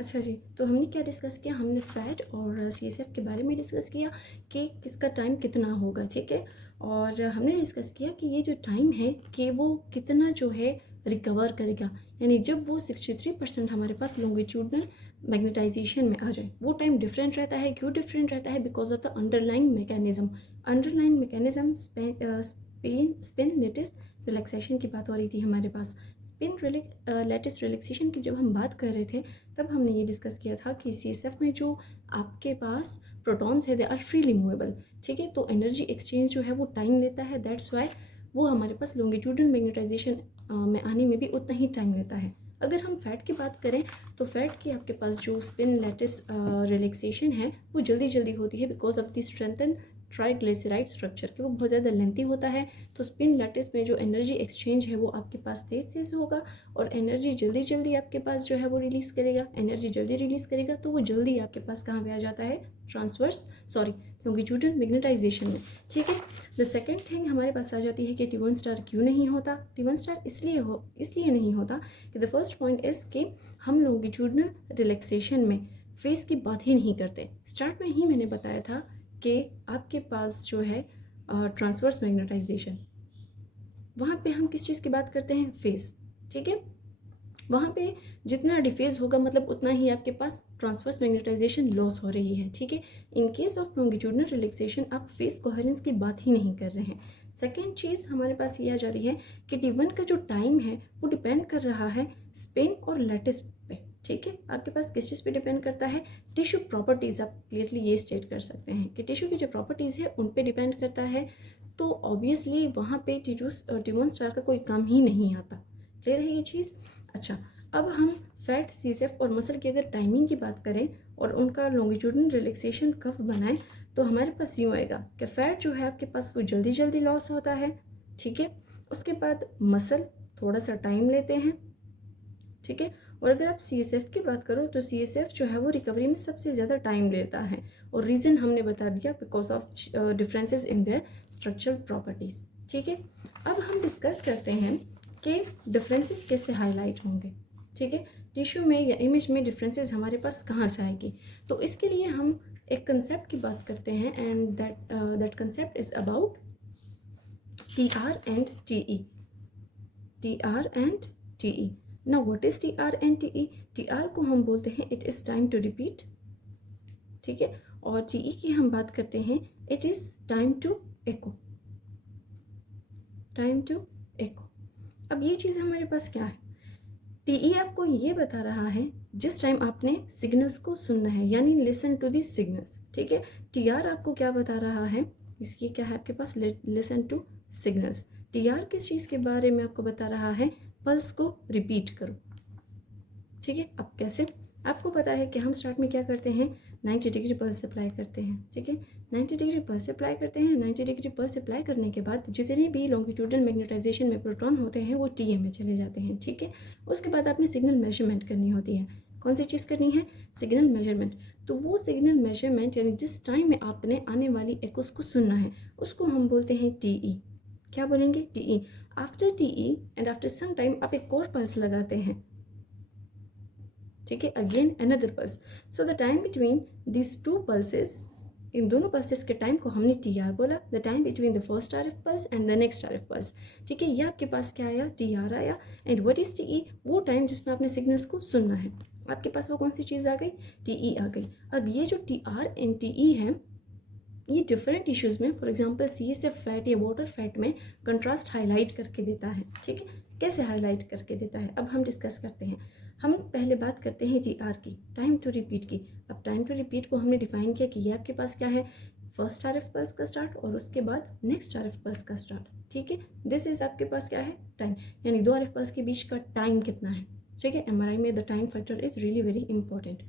अच्छा जी, तो हमने क्या डिस्कस किया, हमने फ़ैट और सीएसएफ के बारे में डिस्कस किया कि किसका टाइम कितना होगा, ठीक है। और हमने डिस्कस किया कि ये जो टाइम है कि वो कितना जो है रिकवर करेगा, यानी जब वो 63% हमारे पास लॉन्गिट्यूडनल मैग्नेटाइजेशन में आ जाए वो टाइम डिफरेंट रहता है। क्यों डिफरेंट रहता है? Because of the underline mechanism. Underline mechanism spin lattice relaxation की बात हो रही थी हमारे पास। स्पिन लेटिस रिलैक्सेशन की जब हम बात कर रहे थे तब हमने ये डिस्कस किया था कि सीएसएफ में जो आपके पास प्रोटॉन्स है दे आर फ्रीली मूवेबल, ठीक है। तो एनर्जी एक्सचेंज जो है वो टाइम लेता है, दैट्स वाई वो हमारे पास लॉन्गिट्यूडनल मैग्नेटाइजेशन में आने में भी उतना ही टाइम लेता है। अगर हम फैट की बात करें तो फैट की आपके पास जो स्पिन लेटिस रिलैक्सेशन है वो जल्दी जल्दी होती है because of the strengthen triglyceride structure के वो बहुत ज़्यादा लेंथी होता है। तो स्पिन लैटिस में जो एनर्जी एक्सचेंज है वो आपके पास तेज़ तेज़ होगा और एनर्जी जल्दी जल्दी आपके पास जो है वो रिलीज़ करेगा। एनर्जी जल्दी रिलीज़ करेगा तो वो जल्दी आपके पास कहाँ पे आ जाता है? लॉन्गिट्यूडनल मैग्नेटाइजेशन में, ठीक है। द सेकेंड थिंग हमारे पास आ जाती है कि T1 स्टार क्यों नहीं होता। T1 स्टार इसलिए नहीं होता कि द फर्स्ट पॉइंट इज़ कि हम लॉन्गिट्यूडनल रिलैक्सेशन में फेस की बात ही नहीं करते। स्टार्ट में ही मैंने बताया था कि आपके पास जो है ट्रांसवर्स मैग्नेटाइजेशन, वहाँ पे हम किस चीज़ की बात करते हैं? फेस, ठीक है। वहाँ पे जितना डिफेज होगा मतलब उतना ही आपके पास ट्रांसवर्स मैग्नेटाइजेशन लॉस हो रही है, ठीक है। In case of longitudinal relaxation आप फेस कोहेरेंस की बात ही नहीं कर रहे हैं। सेकेंड चीज़ हमारे पास ये आ जा रही है कि T1 का जो टाइम है वो डिपेंड कर रहा है स्पिन और लैटिस पे, ठीक है। आपके पास किस चीज़ पे डिपेंड करता है? Tissue properties. आप क्लियरली ये स्टेट कर सकते हैं कि टिश्यू की जो प्रॉपर्टीज़ है उन पे डिपेंड करता है। तो ऑब्वियसली वहाँ पे T1 स्टार का कोई काम ही नहीं आता। क्लियर है ये चीज़? अच्छा, अब हम फैट, सीएसएफ और मसल की अगर टाइमिंग की बात करें और उनका लॉन्गिट्यूडनल रिलैक्सेशन कब बनाएं तो हमारे पास यूँ आएगा कि फैट जो है आपके पास वो जल्दी जल्दी लॉस होता है, ठीक है। उसके बाद मसल थोड़ा सा टाइम लेते हैं, ठीक है। और अगर आप सीएसएफ की बात करो तो सीएसएफ जो है वो रिकवरी में सबसे ज़्यादा टाइम लेता है और रीज़न हमने बता दिया because of differences in their structural properties, ठीक है। अब हम डिस्कस करते हैं कि डिफरेंसेस कैसे हाईलाइट होंगे, ठीक है। टिश्यू में या इमेज में डिफरेंसेस हमारे पास कहाँ से आएगी? तो इसके लिए हम एक कंसेप्ट की बात करते हैं and that concept is about TR and TE। TR and TE। Now what is TR and TE? TR को हम बोलते हैं it is time to repeat, ठीक है। और TE की हम बात करते हैं it is time to echo, time to echo। अब ये चीज़ हमारे पास क्या है? TE आपको ये बता रहा है जिस टाइम आपने सिग्नल्स को सुनना है, यानी लिसन टू दी सिग्नल्स, ठीक है। TR आपको क्या बता रहा है? इसकी क्या है आपके पास? Listen to signals. TR किस चीज़ के बारे में आपको बता रहा है? पल्स को रिपीट करो, ठीक है। अब कैसे? आपको पता है कि हम स्टार्ट में क्या करते हैं? 90 डिग्री पल्स अप्लाई करते हैं, ठीक है। 90 डिग्री पल्स अप्लाई करते हैं। 90 डिग्री पल्स अप्लाई करने के बाद जितने भी लॉन्गिट्यूडनल मैग्नेटाइजेशन में प्रोटॉन होते हैं वो TM में चले जाते हैं, ठीक है। उसके बाद आपने सिग्नल मेजरमेंट करनी होती है। कौन सी चीज़ करनी है? Signal measurement. तो वो सिग्नल मेजरमेंट यानी जिस टाइम में आपने आने वाली एकोस को सुनना है उसको हम बोलते हैं TE। क्या बोलेंगे? TE। After TE and after some time आप एक और पल्स लगाते हैं, ठीक है। Again another pulse. So the time between this two pulses, इन दोनों पल्सेस के टाइम को हमने TR बोला। The time between the first RF pulse and the next RF pulse, ठीक है। ये आपके पास क्या आया? TR आया। And what is TE? वो टाइम जिसमें आपने सिग्नल्स को सुनना है। आपके पास वो कौन सी चीज़ आ गई? TE आ गई। अब ये जो TR एंड TE है ये डिफरेंट इश्यूज़ में, फॉर एग्जांपल CSF फैट या वाटर फैट में कंट्रास्ट हाईलाइट करके देता है, ठीक है। कैसे हाईलाइट करके देता है अब हम डिस्कस करते हैं। हम पहले बात करते हैं TR की, टाइम टू रिपीट की। अब टाइम टू रिपीट को हमने डिफाइन किया कि ये आपके पास क्या है? फर्स्ट RF पल्स का स्टार्ट और उसके बाद नेक्स्ट RF पल्स का स्टार्ट, ठीक है। दिस इज आपके पास क्या है? टाइम, यानी दो RF पल्स के बीच का टाइम कितना है, ठीक है। MRI में the time factor is really very important.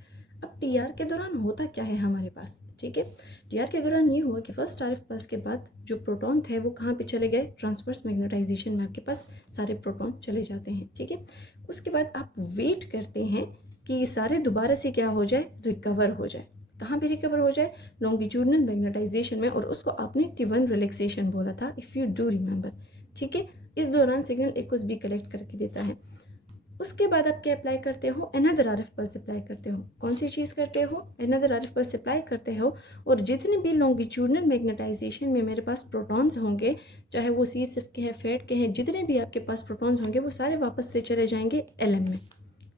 अब TR के दौरान होता क्या है हमारे पास, ठीक है। TR के दौरान ये हुआ कि फर्स्ट RF पल्स के बाद जो प्रोटॉन थे वो कहाँ पे चले गए? ट्रांसवर्स मैग्नेटाइजेशन में आपके पास सारे प्रोटॉन चले जाते हैं, ठीक है। उसके बाद आप वेट करते हैं कि ये सारे दोबारा से क्या हो जाए? रिकवर हो जाए। कहाँ पे रिकवर हो जाए? लॉन्गिट्यूडनल मैग्नेटाइजेशन में, और उसको आपने T1 रिलैक्सेशन बोला था, इफ़ यू डू रिमेंबर, ठीक है। इस दौरान सिग्नल एक्स भी कलेक्ट करके देता है। उसके बाद आप क्या अप्लाई करते हो, अनदर आरएफ पल्स अप्लाई करते हो। कौन सी चीज़ करते हो, अनदर आरएफ पल्स अप्लाई करते हो, और जितने भी लॉन्गिट्यूडनल मैग्नेटाइजेशन में मेरे पास प्रोटॉन्स होंगे, चाहे वो CSF के हैं, फेट के हैं, जितने भी आपके पास प्रोटॉन्स होंगे वो सारे वापस से चले जाएंगे LM में।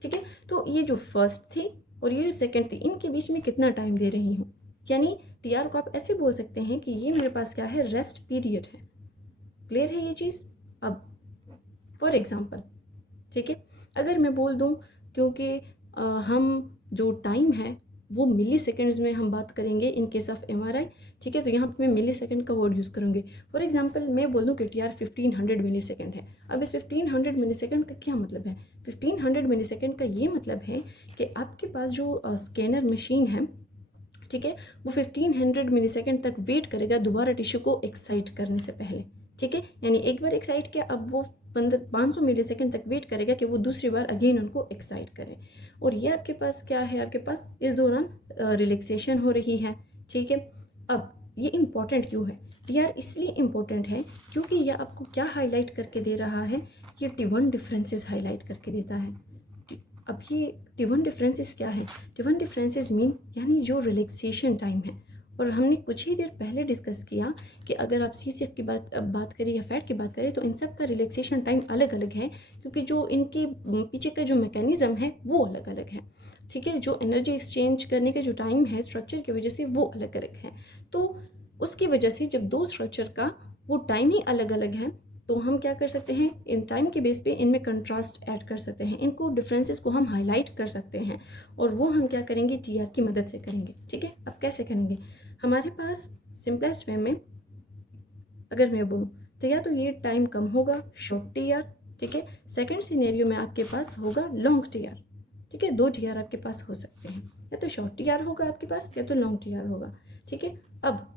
ठीक है, तो ये जो फर्स्ट थी और ये जो सेकेंड थी, इनके बीच में कितना टाइम दे रही हूँ, यानी TR को आप ऐसे बोल सकते हैं कि ये मेरे पास क्या है, रेस्ट पीरियड है। क्लियर है ये चीज़। अब फॉर एग्जांपल, ठीक है, अगर मैं बोल दूं, क्योंकि हम जो टाइम है वो मिली सेकेंड्स में हम बात करेंगे इन केस ऑफ MRI, ठीक है, तो यहाँ पे मैं मिली सेकेंड का वर्ड यूज़ करूँगी। फॉर एग्जांपल मैं बोल दूँ कि TR 1500 मिली सेकेंड है। अब इस 1500 मिली सेकेंड का क्या मतलब है, 1500 मिली सेकेंड का ये मतलब है कि आपके पास जो स्कैनर मशीन है, ठीक है, वो 1500 मिली सेकेंड तक वेट करेगा दोबारा टिश्यू को एक्साइट करने से पहले। ठीक है, यानी एक बार एक्साइट किया, अब वो 500 मिली सेकेंड तक वेट करेगा कि वो दूसरी बार अगेन उनको एक्साइट करे। और ये आपके पास क्या है, आपके पास इस दौरान रिलैक्सेशन हो रही है। ठीक है, अब ये इम्पॉर्टेंट क्यों है, TR इसलिए इम्पॉर्टेंट है क्योंकि यह आपको क्या हाईलाइट करके दे रहा है, ये T1 डिफरेंसेस हाईलाइट करके देता है। अब ये T1 डिफरेंसेस क्या है, T1 डिफरेंसेस मीन यानी जो रिलैक्सेशन टाइम है। और हमने कुछ ही देर पहले डिस्कस किया कि अगर आप CSF की बात करें या फैट की बात करें तो इन सब का रिलैक्सेशन टाइम अलग अलग है, क्योंकि जो इनके पीछे का जो मैकेनिज्म है वो अलग अलग है। ठीक है, जो एनर्जी एक्सचेंज करने का जो टाइम है स्ट्रक्चर की वजह से वो अलग अलग है। तो उसकी वजह से जब दो स्ट्रक्चर का वो टाइम ही अलग अलग है, तो हम क्या कर सकते हैं, इन टाइम के बेस पे इनमें कंट्रास्ट ऐड कर सकते हैं, इनको डिफरेंसेस को हम हाईलाइट कर सकते हैं, और वो हम क्या करेंगे, TR की मदद से करेंगे। ठीक है, अब कैसे करेंगे, हमारे पास सिंपलेस्ट वे में अगर मैं बोलूँ तो या तो ये टाइम कम होगा, शॉर्ट TR, ठीक है, सेकेंड सिनेरियो में आपके पास होगा लॉन्ग TR। ठीक है, 2 TR आपके पास हो सकते हैं, या तो शॉर्ट TR होगा आपके पास या तो लॉन्ग TR होगा। ठीक है, अब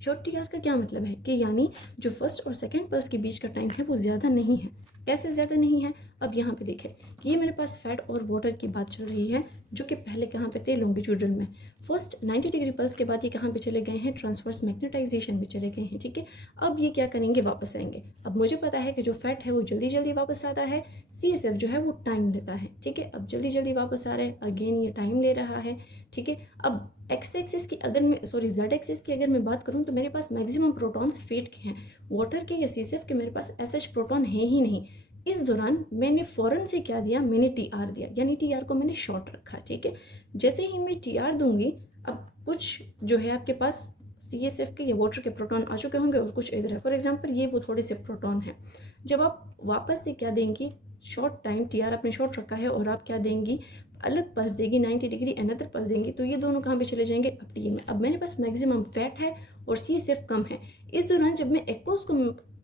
शॉर्ट TR का क्या मतलब है कि यानी जो फर्स्ट और सेकंड पल्स के बीच का टाइम है वो ज़्यादा नहीं है। कैसे ज़्यादा नहीं है, अब यहाँ पे देखें कि ये मेरे पास फैट और वाटर की बात चल रही है, जो कि पहले कहाँ पे थे, लॉन्गिट्यूडल में। फर्स्ट 90 डिग्री पल्स के बाद ये कहाँ पे चले गए हैं, ट्रांसवर्स मैग्नेटाइजेशन में चले गए हैं। ठीक है, अब ये क्या करेंगे, वापस आएंगे। अब मुझे पता है कि जो फैट है वो जल्दी जल्दी वापस आता है, CSF जो है वो टाइम लेता है। ठीक है, अब जल्दी जल्दी वापस आ रहा है, अगेन ये टाइम ले रहा है। ठीक है, अब एक्स एक्सिस की अगर मैं Z एक्सिस की अगर मैं बात करूँ तो मेरे पास मैक्सिमम प्रोटॉन्स फेट के हैं, वाटर के या CSF के मेरे पास SH प्रोटॉन है ही नहीं। इस दौरान मैंने फ़ौरन से क्या दिया, मैंने TR दिया, यानी TR को मैंने शॉर्ट रखा। ठीक है, जैसे ही मैं TR दूंगी, अब कुछ जो है आपके पास CSF के या वाटर के प्रोटॉन आ चुके होंगे और कुछ इधर है। फॉर एग्जांपल ये वो थोड़े से प्रोटॉन है। जब आप वापस से क्या देंगी, शॉर्ट टाइम TR आपने शॉर्ट रखा है और आप क्या देंगी, अलग पल्स देगी 90 डिग्री, अनदर पल्स देंगी, तो ये दोनों कहाँ पे चले जाएंगे, अब TE में। अब मेरे पास मैक्सिमम फैट है और CSF कम है। इस दौरान जब मैं एक्कोस को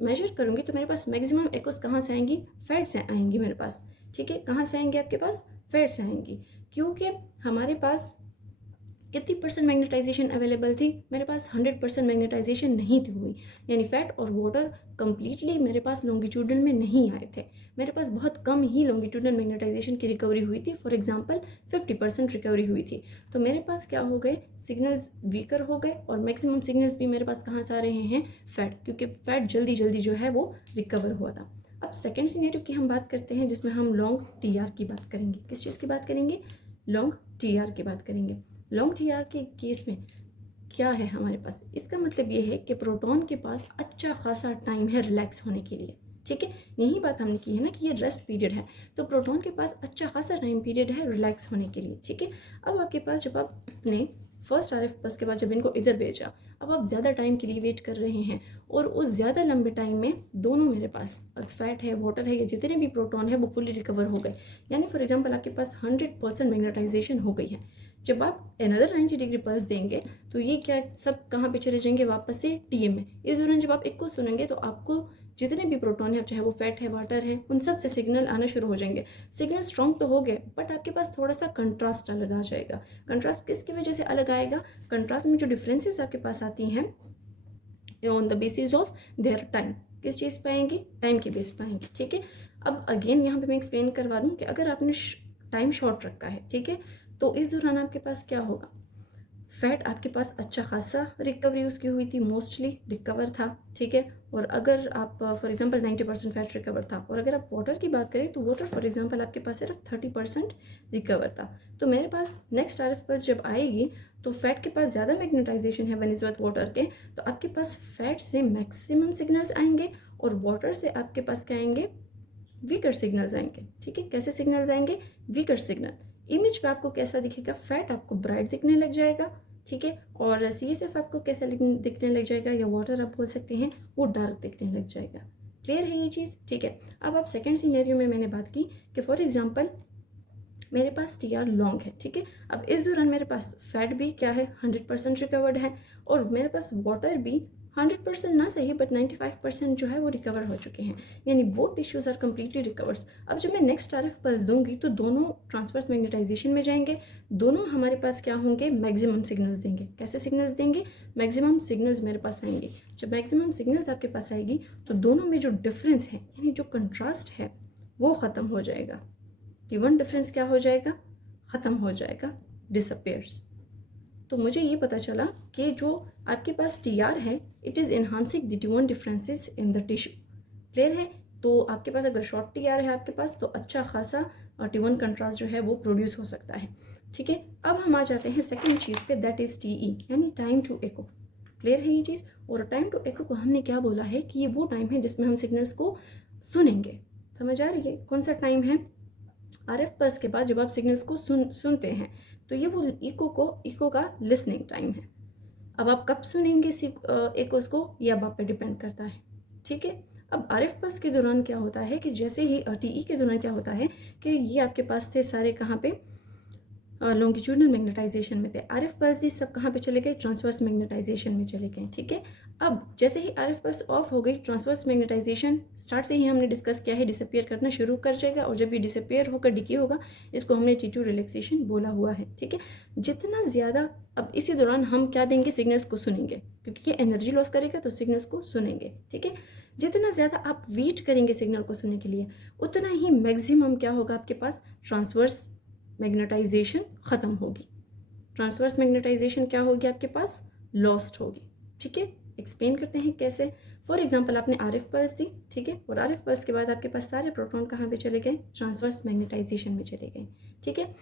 मेजर करूँगी तो मेरे पास मैक्सिमम एक्कोस कहाँ से आएंगी, फैट से आएंगी मेरे पास। ठीक है, कहाँ से आएंगी, आपके पास फैट से आएंगी, क्योंकि हमारे पास कितनी परसेंट मैग्नेटाइजेशन अवेलेबल थी, मेरे पास 100% मैग्नेटाइजेशन नहीं थी हुई, यानी फैट और वाटर कंप्लीटली मेरे पास लॉन्गिट्यूडल में नहीं आए थे। मेरे पास बहुत कम ही लॉन्गिट्यूडल मैग्नेटाइजेशन की रिकवरी हुई थी, फॉर एग्जांपल 50% रिकवरी हुई थी। तो मेरे पास क्या हो गए, सिग्नल्स वीकर हो गए, और मैक्सिमम सिग्नल्स भी मेरे पास कहाँ से आ रहे हैं, फैट, क्योंकि फैट जल्दी जल्दी जो है वो रिकवर हुआ था। अब सेकेंड सिनेरियो की हम बात करते हैं, जिसमें हम लॉन्ग TR की बात करेंगे। किस चीज़ की बात करेंगे, लॉन्ग TR की बात करेंगे। लॉन्ग TR के केस में क्या है हमारे पास, इसका मतलब ये है कि प्रोटॉन के पास अच्छा खासा टाइम है रिलैक्स होने के लिए। ठीक है, यही बात हमने की है ना कि ये रेस्ट पीरियड है, तो प्रोटॉन के पास अच्छा खासा टाइम पीरियड है रिलैक्स होने के लिए। ठीक है, अब आपके पास जब आप अपने फर्स्ट RF पल्स के बाद जब इनको इधर भेजा, अब आप ज़्यादा टाइम के लिए वेट कर रहे हैं, और उस ज़्यादा लंबे टाइम में दोनों मेरे पास फैट है, वाटर है, या जितने भी प्रोटॉन है वो फुली रिकवर हो गए, यानी फॉर एग्जांपल आपके पास 100% मैग्नेटाइजेशन हो गई है। जब आप अनदर 90 डिग्री पल्स देंगे तो ये क्या सब कहाँ पे चले जाएंगे, वापस से TM में। इस दौरान जब आप एक को सुनेंगे तो आपको जितने भी प्रोटॉन है, चाहे वो फैट है, वाटर है, उन सब से सिग्नल आना शुरू हो जाएंगे। सिग्नल स्ट्रॉन्ग तो हो गए, बट आपके पास थोड़ा सा कंट्रास्ट अलग आ जाएगा। कंट्रास्ट किसकी वजह से अलग आएगा, कंट्रास्ट में जो डिफरेंसेस आपके पास आती हैं on the basis of their time, किस चीज़ पे आएंगी, टाइम के बेस पे आएंगे। ठीक है, अब अगेन यहाँ पे मैं एक्सप्लेन करवा दूँ कि अगर आपने टाइम शॉर्ट रखा है, ठीक है, तो इस दौरान आपके पास क्या होगा, फैट आपके पास अच्छा खासा रिकवरी उसकी हुई थी, मोस्टली रिकवर था, ठीक है। और अगर आप फॉर एग्जांपल 90% फैट रिकवर था, और अगर आप वाटर की बात करें तो वाटर फॉर एग्जांपल आपके पास सिर्फ 30% रिकवर था। तो मेरे पास नेक्स्ट RF पल्स जब आएगी तो फैट के पास ज़्यादा मैग्नेटाइजेशन है बनिस्बत वाटर के, तो आपके पास फैट से मैक्सिमम सिग्नल्स आएंगे और वाटर से आपके पास क्या आएंगे, वीकर सिग्नल्स आएंगे, ठीक है। कैसे सिग्नल्स आएंगे, वीकर सिग्नल। इमेज पे आपको कैसा दिखेगा, फैट आपको ब्राइट दिखने लग जाएगा, ठीक है। और CSF आपको कैसा दिखने लग जाएगा, या वाटर आप बोल सकते हैं, वो डार्क दिखने लग जाएगा। क्लियर है ये चीज़, ठीक है। अब आप सेकंड सिनेरियो में मैंने बात की कि फॉर एग्जांपल मेरे पास TR लॉन्ग है, ठीक है। अब इस दौरान मेरे पास फैट भी क्या है, 100% रिकवर्ड है, और मेरे पास वाटर भी 100% ना सही बट 95% जो है वो रिकवर हो चुके हैं, यानी both tissues are completely recovers. अब जब मैं नेक्स्ट RF पल्स दूंगी तो दोनों ट्रांसवर्स मैग्नेटाइजेशन में जाएंगे, दोनों हमारे पास क्या होंगे, मैक्सिमम सिग्नल्स देंगे। कैसे सिग्नल्स देंगे, मैक्सिमम सिग्नल्स मेरे पास आएंगे। जब मैक्सिमम सिग्नल्स आपके पास आएगी तो दोनों में जो डिफरेंस है, यानी जो कंट्रास्ट है, वो ख़त्म हो जाएगा। T1 डिफरेंस क्या हो जाएगा, ख़त्म हो जाएगा, डिसअपेयर्स। तो मुझे ये पता चला कि जो आपके पास TR है, it is enhancing the T1 differences in the tissue. Clear है। तो आपके पास अगर शॉर्ट TR है आपके पास, तो अच्छा खासा T1 कंट्रास्ट जो है वो प्रोड्यूस हो सकता है, ठीक है। अब हम आ जाते हैं सेकेंड चीज़ पे, दैट इज़ TE, यानी टाइम टू एको। क्लियर है ये चीज़। और टाइम टू एको को हमने क्या बोला है कि ये वो टाइम है जिसमें हम सिग्नल्स को सुनेंगे। समझ आ रही है, कौन सा टाइम है, RF पल्स के बाद जब आप सिग्नल्स को सुनते हैं, तो ये वो इको का लिसनिंग टाइम है। अब आप कब सुनेंगे इकोस को, ये अब आप पे डिपेंड करता है, ठीक है। अब RF पल्स के दौरान क्या होता है कि जैसे ही TE के दौरान क्या होता है कि ये आपके पास थे सारे कहाँ पे, लॉन्गिट्यूडनल मैग्नेटाइजेशन में थे। RF पल्स दी सब कहाँ पे चले गए, ट्रांसवर्स मैग्नेटाइजेशन में चले गए, ठीक है। अब जैसे ही RF पल्स ऑफ हो गई, ट्रांसवर्स मैग्नेटाइजेशन स्टार्ट से ही हमने डिस्कस किया है डिसअपियर करना शुरू कर जाएगा, और जब ये डिसअपियर होकर डिके होगा, इसको हमने T2 रिलैक्सेशन बोला हुआ है, ठीक है। जितना ज़्यादा, अब इसी दौरान हम क्या देंगे, सिग्नल्स को सुनेंगे, क्योंकि ये एनर्जी लॉस करेगा तो सिग्नल्स को सुनेंगे, ठीक है। जितना ज़्यादा आप वेट करेंगे सिग्नल को सुनने के लिए, उतना ही मैक्सिमम क्या होगा आपके पास, ट्रांसवर्स मैग्नेटाइजेशन ख़त्म होगी। ट्रांसवर्स मैग्नेटाइजेशन क्या होगी आपके पास, लॉस्ट होगी, ठीक है। एक्सप्लेन करते हैं कैसे। फॉर एग्जांपल आपने RF पल्स दी, ठीक है, और RF पल्स के बाद आपके पास सारे प्रोटॉन कहाँ पे चले गए, ट्रांसवर्स मैग्नेटाइजेशन में चले गए, ठीक है।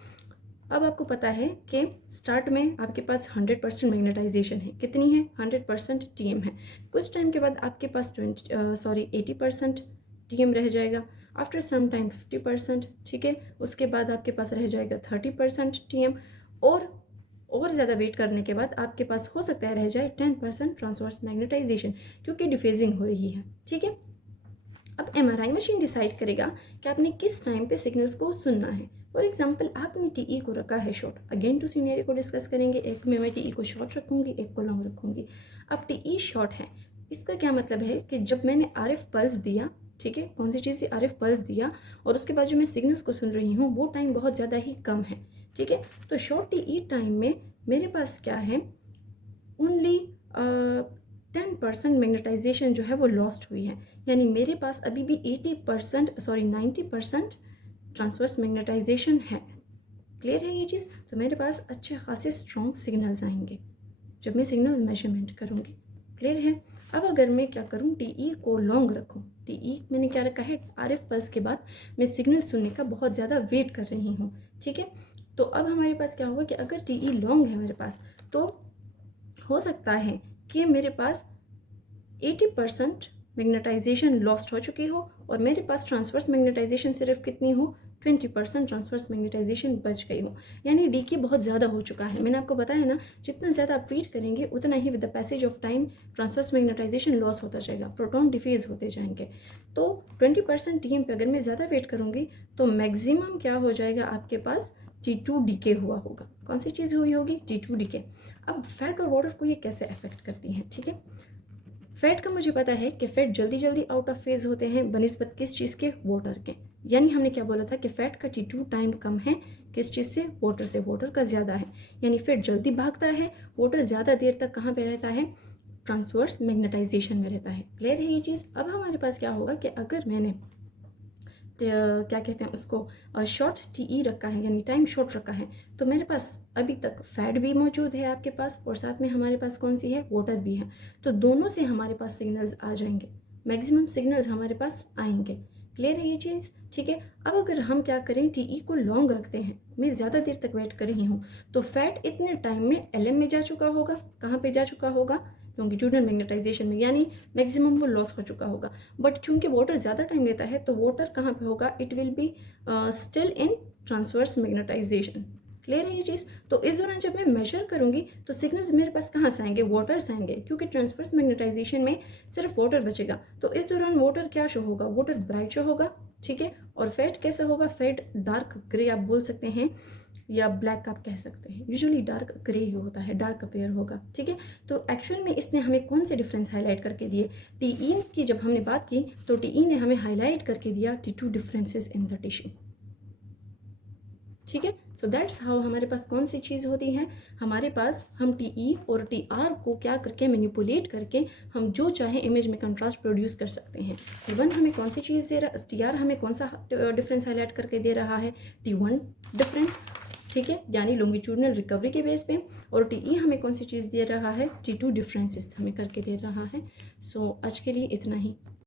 अब आपको पता है कि स्टार्ट में आपके पास 100% मैग्नेटाइजेशन है, कितनी है, 100% TM है। कुछ टाइम के बाद आपके पास 80% TM रह जाएगा, आफ्टर सम टाइम 50%, ठीक है। उसके बाद आपके पास रह जाएगा 30% TM, और ज़्यादा वेट करने के बाद आपके पास हो सकता है रह जाए 10% ट्रांसवर्स मैग्नेटाइजेशन, क्योंकि डिफेजिंग हो रही है, ठीक है। अब MRI मशीन डिसाइड करेगा कि आपने किस टाइम पे सिग्नल्स को सुनना है। फॉर एग्जांपल आपने TE को रखा है शॉर्ट, अगेन टू सिनेरियो को डिस्कस करेंगे, एक में मैं TE को शॉर्ट रखूँगी, एक को लॉन्ग रखूँगी। अब TE शॉर्ट है, इसका क्या मतलब है कि जब मैंने RF पल्स दिया, ठीक है, कौन सी चीज़ से RF पल्स दिया, और उसके बाद जो मैं सिग्नल्स को सुन रही हूँ वो टाइम बहुत ज़्यादा ही कम है, ठीक है। तो शॉर्ट TE टाइम में मेरे पास क्या है, ओनली 10% मैग्नेटाइजेशन जो है वो लॉस्ट हुई है, यानी मेरे पास अभी भी 90% ट्रांसवर्स मैग्नेटाइजेशन है। क्लियर है ये चीज़। तो मेरे पास अच्छे खासे स्ट्रॉन्ग सिग्नल्स आएंगे जब मैं सिग्नल्स मेजरमेंट करूँगी। क्लियर है। अब अगर मैं क्या करूँ, TE को लॉन्ग रखूँ, TE मैंने क्या रखा है, RF पल्स के बाद मैं सिग्नल सुनने का बहुत ज़्यादा वेट कर रही हूँ, ठीक है। तो अब हमारे पास क्या होगा कि अगर TE लॉन्ग है मेरे पास, तो हो सकता है कि मेरे पास 80% मैग्नेटाइजेशन लॉस्ट हो चुकी हो, और मेरे पास ट्रांसवर्स मैग्नेटाइजेशन सिर्फ कितनी हो, 20% ट्रांसवर्स मैग्नेटाइजेशन बच गई हो, यानी डीके बहुत ज़्यादा हो चुका है। मैंने आपको बताया ना, जितना ज़्यादा आप वेट करेंगे उतना ही with the passage of time transverse magnetization loss होता जाएगा, प्रोटॉन डिफेज होते जाएंगे। तो 20% TM पे अगर मैं ज़्यादा वेट करूँगी तो मैक्सिमम क्या हो जाएगा, आपके पास T2 डीके हुआ होगा। कौन सी चीज़ हुई होगी, T2 डीके। अब फैट और वाटर को ये कैसे अफेक्ट करती हैं, ठीक है। फैट का मुझे पता है कि फैट जल्दी जल्दी आउट ऑफ फेज होते हैं बनिस्बत किस चीज़ के, वाटर के। यानी हमने क्या बोला था कि फैट का T2 टाइम कम है, किस चीज़ से, वाटर से, वाटर का ज़्यादा है। यानी फैट जल्दी भागता है, वाटर ज़्यादा देर तक कहाँ पे रहता है, ट्रांसवर्स मैग्नेटाइजेशन में रहता है। क्लियर है ये चीज़। अब हमारे पास क्या होगा कि अगर मैंने क्या कहते हैं उसको शॉर्ट टी रखा है, यानी टाइम शॉर्ट रखा है, तो मेरे पास अभी तक फैट भी मौजूद है आपके पास, और साथ में हमारे पास कौन सी है, वाटर भी है। तो दोनों से हमारे पास सिग्नल्स आ जाएंगे, मैक्सिमम सिग्नल्स हमारे पास आएंगे। क्लियर है ये चीज़? ठीक है। अब अगर हम क्या करें, टी को लॉन्ग रखते हैं, मैं ज़्यादा देर तक वेट कर रही हूँ, तो फैट इतने टाइम में एल में जा चुका होगा। कहाँ पे जा चुका होगा? लॉन्गिट्यूडनल मैग्नेटाइजेशन में, यानी मैक्सिमम वो लॉस हो चुका होगा। बट चूंकि वाटर ज़्यादा टाइम लेता है, तो वाटर कहाँ पे होगा, it will be still in transverse magnetization. Clear है ये चीज़? तो इस दौरान जब मैं मेजर करूंगी तो सिग्नल्स मेरे पास कहाँ से आएंगे, वाटर से आएंगे, क्योंकि ट्रांसवर्स मैग्नेटाइजेशन में सिर्फ वाटर बचेगा। तो इस दौरान वाटर क्या शो होगा, वाटर ब्राइट शो होगा। ठीक है। और फैट कैसा होगा, फैट डार्क ग्रे आप बोल सकते हैं, या ब्लैक आप कह सकते हैं, यूजुअली डार्क ग्रे ही होता है, डार्क अपेयर होगा। ठीक है। तो एक्चुअल में इसने हमें कौन से डिफरेंस हाईलाइट करके दिए, टी की जब हमने बात की तो टी ने हमें हाईलाइट करके दिया T2 differences in the tissue. ठीक है। सो दैट्स हाउ हमारे पास कौन सी चीज़ होती है, हमारे पास हम टी और टी को क्या करके मैनिपुलेट करके हम जो चाहे इमेज में कंट्रास्ट प्रोड्यूस कर सकते हैं। टी1 हमें कौन सी चीज़ दे रहा, टी हमें कौन सा डिफरेंस हाईलाइट करके दे रहा है, T1 डिफरेंस। ठीक है, यानी लॉन्गिट्यूडनल रिकवरी के बेस पे। और टी हमें कौन सी चीज़ दे रहा है, T2 डिफरेंसेस हमें करके दे रहा है। सो आज के लिए इतना ही।